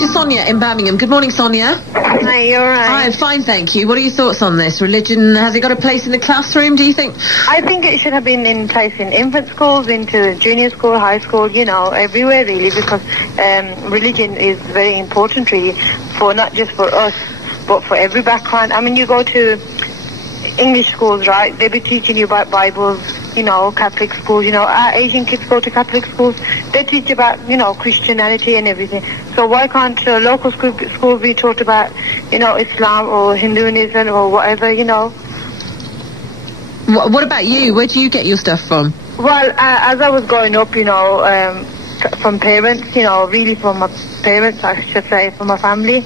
to Sonia in Birmingham. Good morning, Sonia. Hi, you all right? Hi, I'm fine, thank you. What are your thoughts on this? Religion, has it got a place in the classroom, do you think? I think it should have been in place in infant schools, into junior school, high school, you know, everywhere really, because religion is very important really, for not just for us, but for every background. I mean, you go to English schools, right? They'll be teaching you about Bibles, you know, Catholic schools, you know, our Asian kids go to Catholic schools, they teach about, you know, Christianity and everything. So why can't local schools be taught about, you know, Islam or Hinduism or whatever, you know? What about you? Where do you get your stuff from? Well, as I was growing up, you know, from parents, you know, really from my parents, I should say, from my family.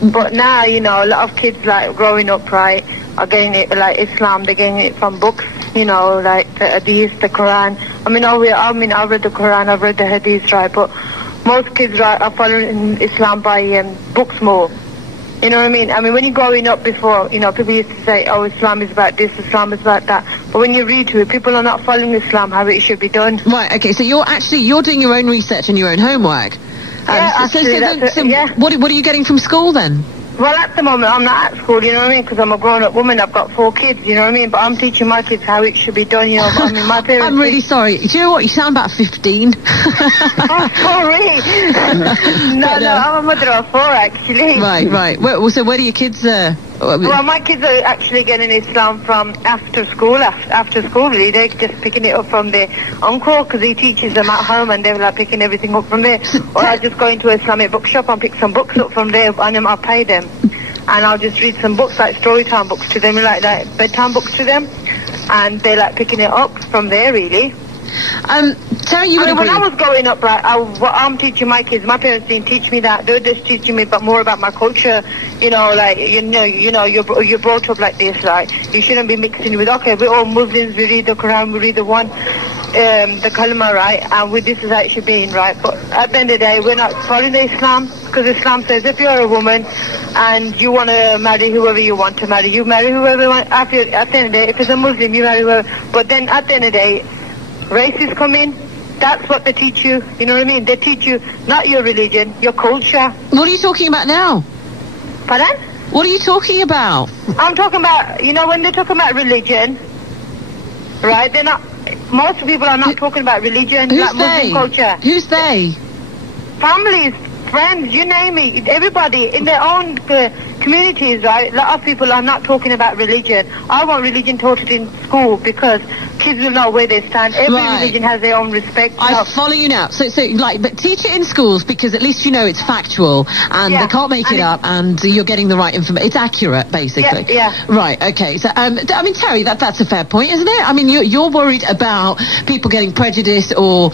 But now, you know, a lot of kids, like, growing up, right, are getting it, like Islam, they're getting it from books, you know, like the Hadith, the Quran. I read the Quran, I've read the Hadith, right, but most kids, right, are following Islam by books more. You know what I mean? I mean, when you're growing up before, you know, people used to say, oh, Islam is about this, Islam is about that. But when you read to it, people are not following Islam how it should be done. Right, okay, so you're doing your own research and your own homework. Yeah, yeah. What are you getting from school then? Well, at the moment, I'm not at school, you know what I mean? Because I'm a grown-up woman. I've got 4 kids, you know what I mean? But I'm teaching my kids how it should be done, you know. But, I mean, my parents... I'm really sorry. Do you know what? You sound about 15. Oh, sorry. No, I'm a mother of 4, actually. Right. Well, so where do your kids... Well, my kids are actually getting Islam from after school, really. They're just picking it up from their uncle, because he teaches them at home, and they're like picking everything up from there. Or I just go into an Islamic bookshop and pick some books up from there, and I'll pay them. And I'll just read some books, like story time books to them, like bedtime books to them. And they're like picking it up from there, really. Terry, you would agree. When I was growing up, right, I'm teaching my kids. My parents didn't teach me that. They were just teaching me more about my culture. You know, like, you know, you're brought up like this, like, you shouldn't be mixing with, okay, we're all Muslims, we read the Quran, we read the Kalima, right, and this is how it should be, right, but at the end of the day, we're not following the Islam, because Islam says if you're a woman and you want to marry whoever you want to marry, you marry whoever you want. At the end of the day, if it's a Muslim, you marry whoever, but then at the end of the day, races come in. That's what they teach you, you know what I mean? They teach you not your religion, your culture. What are you talking about now? Pardon? What are you talking about? I'm talking about, you know, when they're talking about religion, right, they're not, most people are not talking about religion, Who's like Muslim culture. Who's they? Families, friends, you name it, everybody in their own communities, right? A lot of people are not talking about religion. I want religion taught in school because kids will know where they stand. Every religion has their own respect. I follow you now. So, but teach it in schools because at least you know it's factual and they can't make it up and you're getting the right information. It's accurate, basically. Yeah. Right, okay. So, I mean, Terry, that's a fair point, isn't it? I mean, you're worried about people getting prejudice or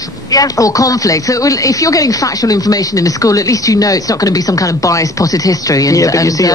conflict. So if you're getting factual information in a school, at least you know it's not going to be some kind of biased potted history. And,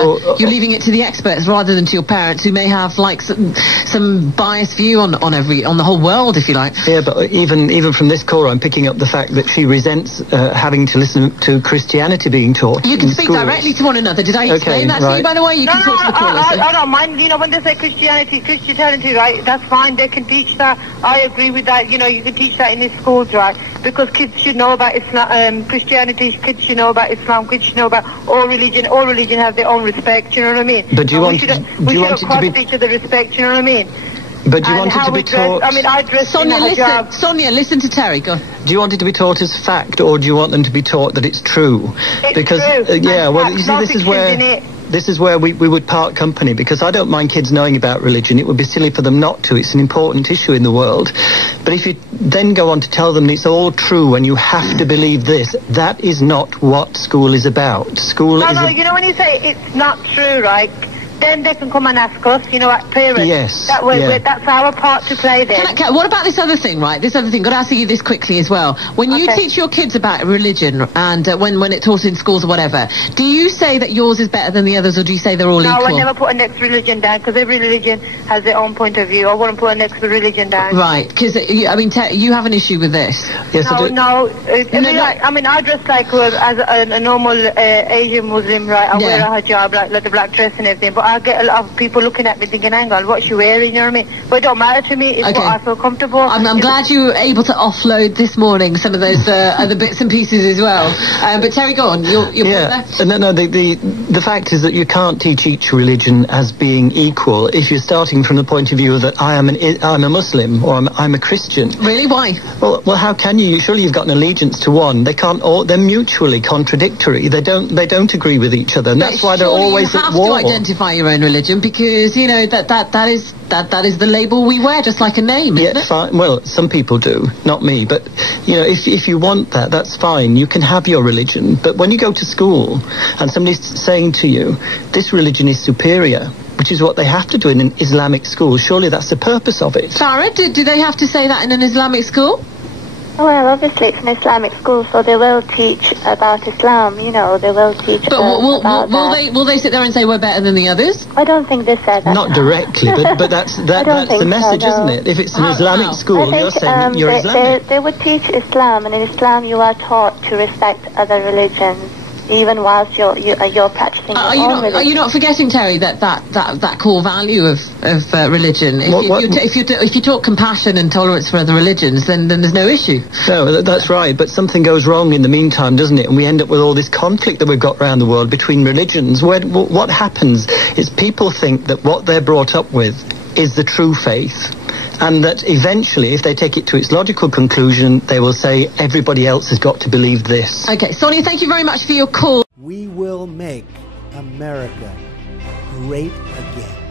you're leaving it to the experts rather than to your parents who may have, like, some biased view on the whole world, if you like. Yeah, but even from this caller, I'm picking up the fact that she resents having to listen to Christianity being taught. You can speak schools. Directly to one another. Did I explain that to you, by the way? You can talk to the caller. I don't mind. You know, when they say Christianity, right, that's fine. They can teach that. I agree with that. You know, you can teach that in the schools, right? Because kids should know about Islam, Christianity, kids should know about Islam, kids should know about all religion. All religion has their own respect, you know what I mean? But do you want it to be... each other respect, you know what I mean? But do you want it to be taught... I mean, I dress Sonia, listen to Terry, go. Do you want it to be taught as fact, or do you want them to be taught that it's true? It's true. You see, this is where we would part company, because I don't mind kids knowing about religion. It would be silly for them not to. It's an important issue in the world. But if you then go on to tell them it's all true and you have to believe this, that is not what school is about. You know when you say it's not true, right? Then they can come and ask us, you know, as parents. Yes. That's our part to play then. What about this other thing, right? Got to ask you this quickly as well. When you teach your kids about religion and when it's taught in schools or whatever, do you say that yours is better than the others, or do you say they're all equal? No, I never put a next religion down, because every religion has their own point of view. I wouldn't put a next religion down. Right, because, I mean, you have an issue with this. Yes, I mean, I dress like as a normal Asian Muslim, right? I wear a hijab, like the black dress and everything, but I get a lot of people looking at me thinking, hang on, what's she wearing, you know what I mean? But it don't matter to me, it's what I feel comfortable. I'm glad you were able to offload this morning some of those other bits and pieces as well. But Terry, go on, your No, the fact is that you can't teach each religion as being equal if you're starting from the point of view that I'm a Muslim or I'm a Christian. Really? Why? Well, how can you? Surely you've got an allegiance to one. They can't all, they're mutually contradictory. They don't agree with each other, and that's why they're always at war. You have to identify your own religion because, you know, that is the label we wear, just like a name, isn't it? Fine. Well, some people do, not me, but, you know, if you want that, that's fine. You can have your religion, but when you go to school and somebody's saying to you, this religion is superior, which is what they have to do in an Islamic school, surely that's the purpose of it. Sarah, do they have to say that in an Islamic school? Well, obviously it's an Islamic school, so they will teach about Islam, you know, they will teach about will they sit there and say we're better than the others? I don't think they said that. Not directly, but that's the message, isn't it? If it's an Islamic school, you're saying you're Islamic. They would teach Islam, and in Islam you are taught to respect other religions, even whilst you're practicing your own religion. Are you not forgetting, Terry, that core value of religion? If you talk compassion and tolerance for other religions, then there's no issue. No, that's right. But something goes wrong in the meantime, doesn't it? And we end up with all this conflict that we've got around the world between religions. What happens is people think that what they're brought up with is the true faith. And that eventually, if they take it to its logical conclusion, they will say everybody else has got to believe this. Okay, Sonia, thank you very much for your call. We will make America great again.